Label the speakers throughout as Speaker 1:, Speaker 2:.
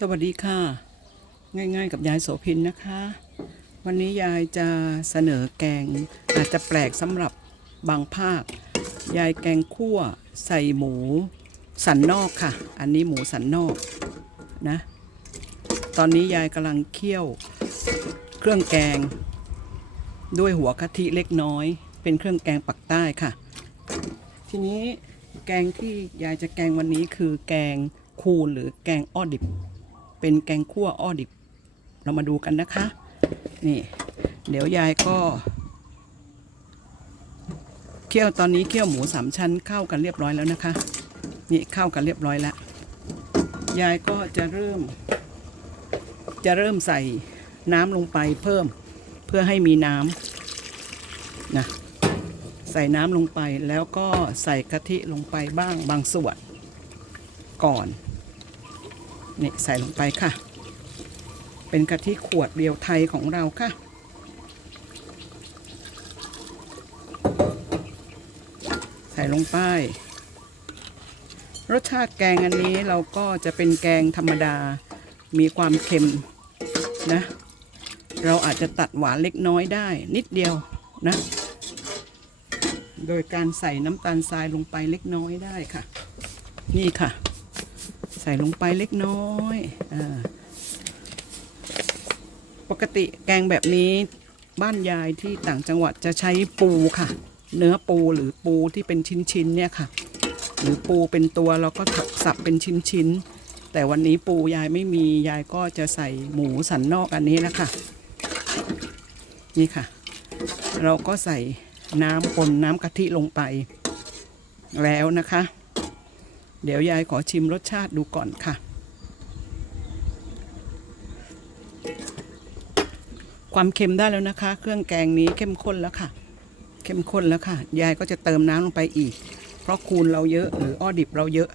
Speaker 1: สวัสดีค่ะ ง่ายๆกับยายโสพินนะคะ วันนี้ยายจะเสนอแกงอาจจะแปลกสำหรับบางภาค ยายแกงคั่วใส่หมูสันนอกค่ะ อันนี้หมูสันนอกนะ ตอนนี้ยายกำลังเคี่ยวเครื่องแกง ด้วยหัวกะทิเล็กน้อย เป็นเครื่องแกงปักใต้ค่ะ ทีนี้แกงที่ยายจะแกงวันนี้คือแกงคูนหรือแกงอ้อดิบ เป็นแกงคั่วอ้อดิบ เรามาดูกันนะคะ นี่ เดี๋ยวยายก็เคี่ยวตอนนี้เคี่ยวหมูสามชั้นเข้ากันเรียบร้อยแล้วนะคะ นี่เข้ากันเรียบร้อยแล้ว ยายก็จะเริ่ม จะเริ่มใส่น้ำลงไปเพิ่มเพื่อให้มีน้ำนะใส่น้ำลงไปแล้วก็ใส่กะทิลงไปบ้างบางส่วนก่อน นี่ใส่ลงไปค่ะ เป็นกะทิขวดเดียวไทยของเราค่ะ ใส่ลงไป รสชาติแกงอันนี้เราก็จะเป็นแกงธรรมดา มีความเค็มนะ เราอาจจะตัดหวานเล็กน้อยได้นิดเดียวนะ โดยการใส่น้ำตาลทรายลงไปเล็กน้อยได้ค่ะ นี่ค่ะ ส่ลงไปเล็กน้อยอปกติแกงแบบนี้บ้านยายที่ต่างจังหวัดจะใช้ปูค่ะ เนื้อปูหรือปูที่เป็นชิ้นๆเนี่ยค่ะ หรือปูเป็นตัวเราก็สับเป็นชิ้นๆแต่วันนี้ปูยายไม่มียายก็จะใส่หมูสันนอกอันนี้นะคะนี่ค่ะ เราก็ใส่น้ำปนน้ำกะทิลงไปแล้วนะคะ เดี๋ยวยายขอชิมรสชาติดูก่อนค่ะ ความเค็มได้แล้วนะคะ เครื่องแกงนี้เข้มข้นแล้วค่ะ เข้มข้นแล้วค่ะ ยายก็จะเติมน้ำลงไปอีก เพราะคูณเราเยอะหรืออ้อดิบเราเยอะ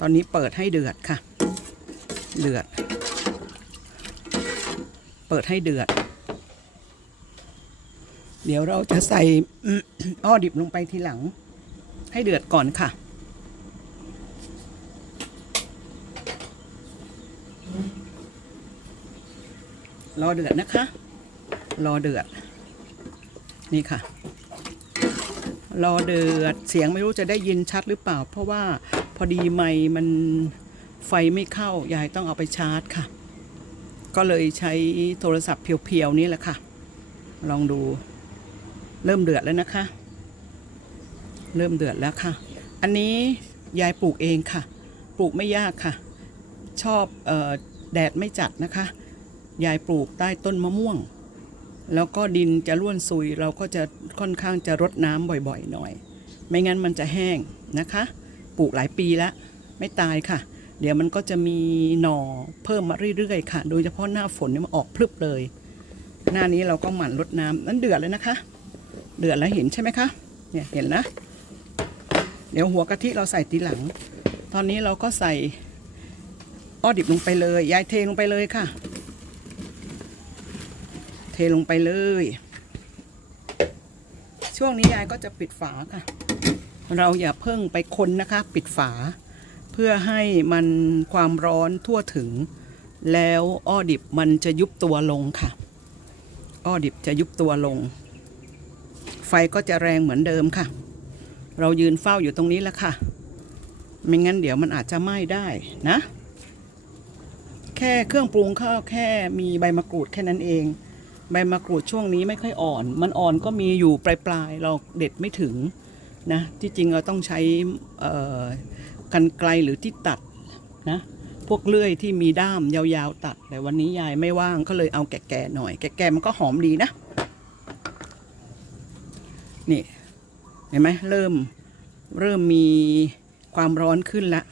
Speaker 1: ตอนนี้เปิดให้เดือดค่ะ เดือด เปิดให้เดือด เดี๋ยวเราจะใส่อ้อดิบลงไปทีหลัง ให้เดือดก่อนค่ะ รอเดือดนะคะ รอเดือด นี่ค่ะ รอเดือด เสียงไม่รู้จะได้ยินชัดหรือเปล่า เพราะว่าพอดีไม่มันไฟไม่เข้า ยายต้องเอาไปชาร์จค่ะ ก็เลยใช้โทรศัพท์เพียวๆนี่แหละค่ะ ลองดู เริ่มเดือดแล้วนะคะ เริ่มเดือดแล้วค่ะ อันนี้ยายปลูกเองค่ะ ปลูกไม่ยากค่ะ ชอบออแดดไม่จัดนะคะ ยายปลูกใต้ต้นมะม่วง แล้วก็ดินจะร่วนซุยเราก็จะค่อนข้างจะรดน้ำบ่อยๆหน่อย ไม่งั้นมันจะแห้งนะคะ ปลูกหลายปีแล้วไม่ตายค่ะ เดี๋ยวมันก็จะมีหน่อเพิ่มมาเรื่อยๆค่ะ โดยเฉพาะหน้าฝนเนี่ยมันออกพลึบเลย หน้านี้เราก็หมั่นรดน้ำนั้นเดือดเลยนะคะ เดือดแล้วเห็นใช่ไหมคะเนี่ยเห็นนะ เดี๋ยวหัวกะทิเราใส่ทีหลัง ตอนนี้เราก็ใส่อ้อดิบลงไปเลย ยายเทลงไปเลยค่ะ เทลงไปเลย ช่วงนี้ยายก็จะปิดฝาค่ะ เราอย่าเพิ่งไปคนนะคะ ปิดฝา เพื่อให้มันความร้อนทั่วถึง แล้วอ้อดิบมันจะยุบตัวลงค่ะ อ้อดิบจะยุบตัวลง ไฟก็จะแรงเหมือนเดิมค่ะ เรายืนเฝ้าอยู่ตรงนี้แล้วค่ะ ไม่งั้นเดี๋ยวมันอาจจะไหม้ได้นะแค่เครื่องปรุงข้าวแค่มีใบมะกรูดแค่นั้นเอง ใบมะกรูดช่วงนี้ไม่ค่อยอ่อน มันอ่อนก็มีอยู่ปลายๆ เราเด็ดไม่ถึงนะที่จริงเราต้องใช้กันไกลหรือที่ตัดนะพวกเลื่อยที่มีด้ามยาวๆตัด แต่วันนี้ยายไม่ว่างก็เลยเอาแก่ๆหน่อย แก่ๆมันก็หอมดีนะ นี่เห็นไหมเริ่มเริ่มมีความร้อนขึ้นล้ว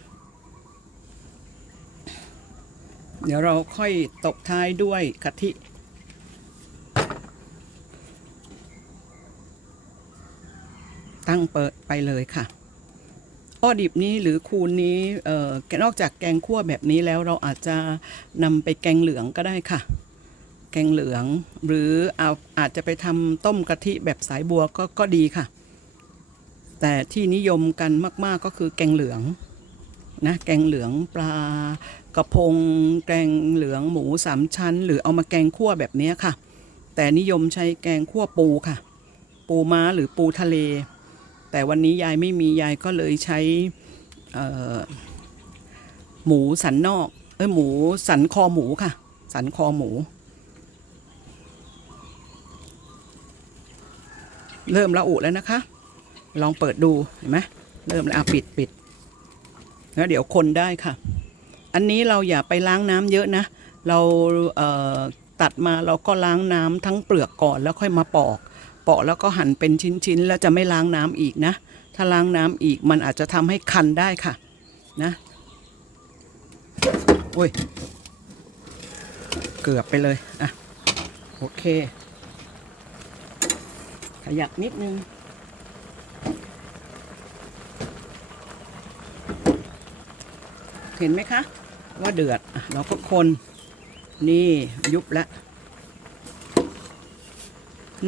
Speaker 1: เดี๋ยวเราค่อยตบท้ายด้วยกะทิ ตั้งเปิดไปเลยค่ะอ้อดิบนี้หรือคูนนี้นอกจากแกงคั่วแบบนี้แล้วเราอาจจะนำไปแกงเหลืองก็ได้ค่ะ แกงเหลือง หรือเอาอาจจะไปทำต้มกะทิแบบสายบัวก็ก็ดีค่ะ แต่ที่นิยมกันมาก ๆก็คือแกงเหลืองนะแกงเหลืองปลากระพง แกงเหลืองหมูสามชั้น หรือเอามาแกงคั่วแบบนี้ค่ะ แต่นิยมใช้แกงคั่วปูค่ะ ปูม้าหรือปูทะเล แต่วันนี้ยายไม่มียายก็เลยใช้หมูสันนอก เอ้หมูสันคอหมูค่ะ สันคอหมู เริ่มละอุแล้วนะคะ ลองเปิดดูเห็นไหมเริ่มแล้วปิดปิดแล้วเดี๋ยวคนได้ค่ะ อันนี้เราอย่าไปล้างน้ำเยอะนะ เราเตัดมาเราก็ล้างน้ำทั้งเปลือกก่อนแล้วค่อยมาปอก ปอกแล้วก็หั่นเป็นชิ้นๆ แล้วจะไม่ล้างน้ำอีกนะ ถ้าล้างน้ำอีกมันอาจจะทำให้คันได้ค่ะนะโอ้ยเกือบไปเลยอะโอเค ขยับนิดนึงเห็นไหมคะ ว่าเดือดเราก็คน นี่ยุบแล้ว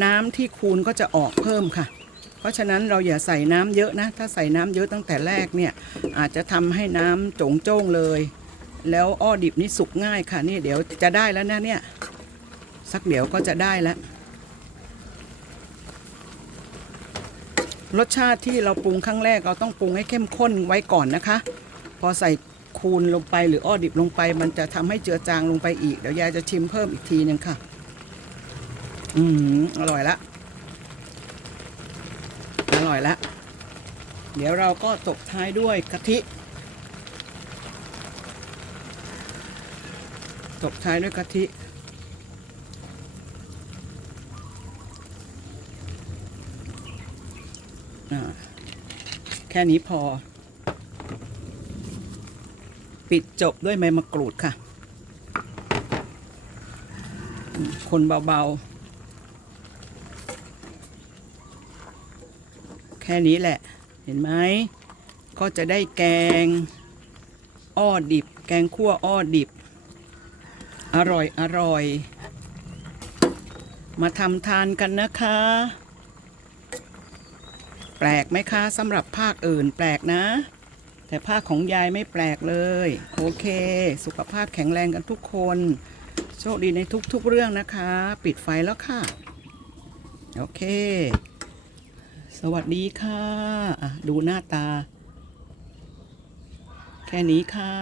Speaker 1: น้ำที่คูณก็จะออกเพิ่มค่ะ เพราะฉะนั้นเราอย่าใส่น้ำเยอะนะ ถ้าใส่น้ำเยอะตั้งแต่แรกเนี่ย อาจจะทำให้น้ำโจงโจ้งเลย แล้วอ้อดิบนี่สุกง่ายค่ะนี่เดี๋ยวจะได้แล้วนะเนี่ยสักเดี๋ยวก็จะได้แล้วรสชาติที่เราปรุงครั้งแรกเราต้องปรุงให้เข้มข้นไว้ก่อนนะคะ พอใส่คูณลงไปหรืออ้อดิบลงไป มันจะทำให้เจือจางลงไปอีก เดี๋ยวยายจะชิมเพิ่มอีกทีหนึงค่ะ อืมอร่อยละ อร่อยละ เดี๋ยวเราก็ตบท้ายด้วยกะทิ ตบท้ายด้วยกะทิ แค่นี้พอ ปิดจบด้วยใบมะกรูดค่ะ คนเบา ๆ แค่นี้แหละ เห็นไหม ก็จะได้แกงอ้อดิบ แกงคั่วอ้อดิบ อร่อย อร่อย มาทำทานกันนะคะ แปลกไหมคะสำหรับภาคอื่นแปลกนะ แต่ภาคของยายไม่แปลกเลย โอเค สุขภาพแข็งแรงกันทุกคน โชคดีในทุกๆเรื่องนะคะ ปิดไฟแล้วค่ะ โอเค สวัสดีค่ะะดูหน้าตา แค่นี้ค่ะ